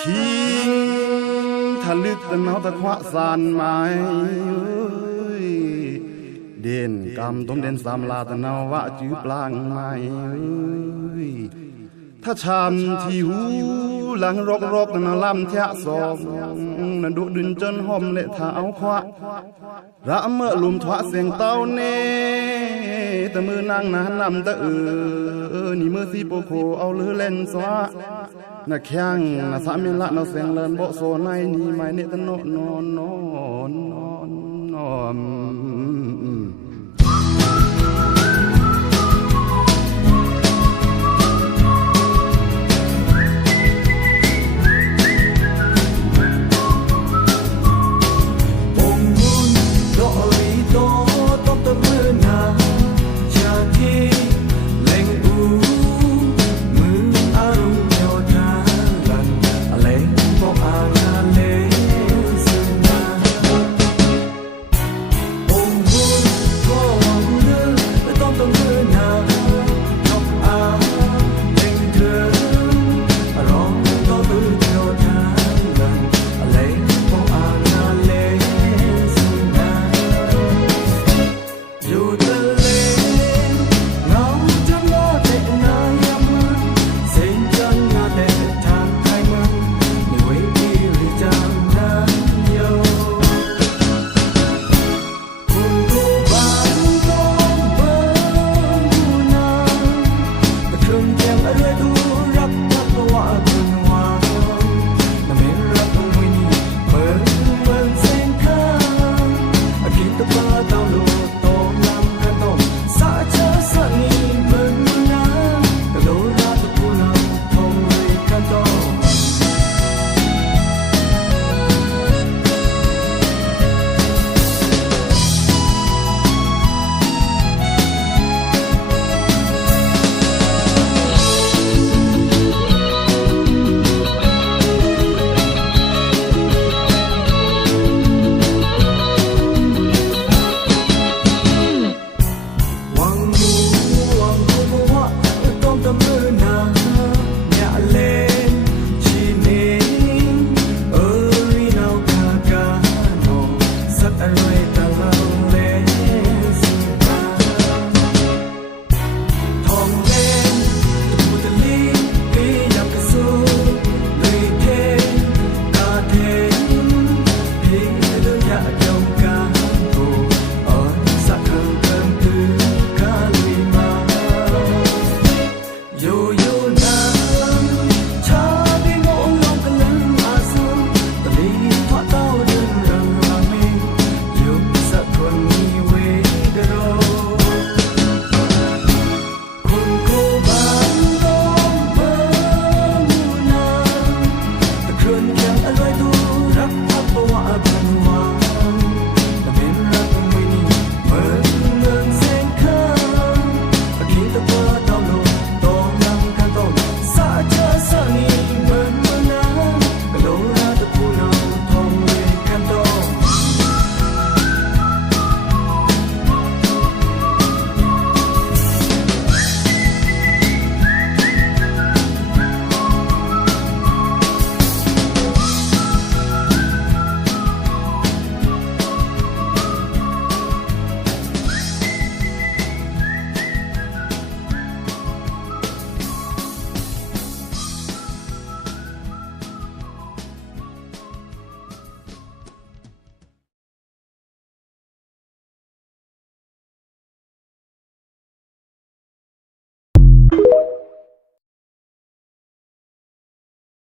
คิงทะลึกตะเนาตะควะสานไม้เด่นกำต้มเด่นสามลาตะนาวะจื้อปลางไม้ถ้าชามที่หูหลังรกตะนาลำเทะสองนั่นดุดึนจนห่มเละเท้าควะระเมื่อลุมทวะเสียงเต้าเน่แต่มือนางนานำตะนี่มือสีโปโคเอาลือเล่นสวะนักแข่งนักสามีละนักเสียงเลินโบโซในนี่ไม่เนตโนนอน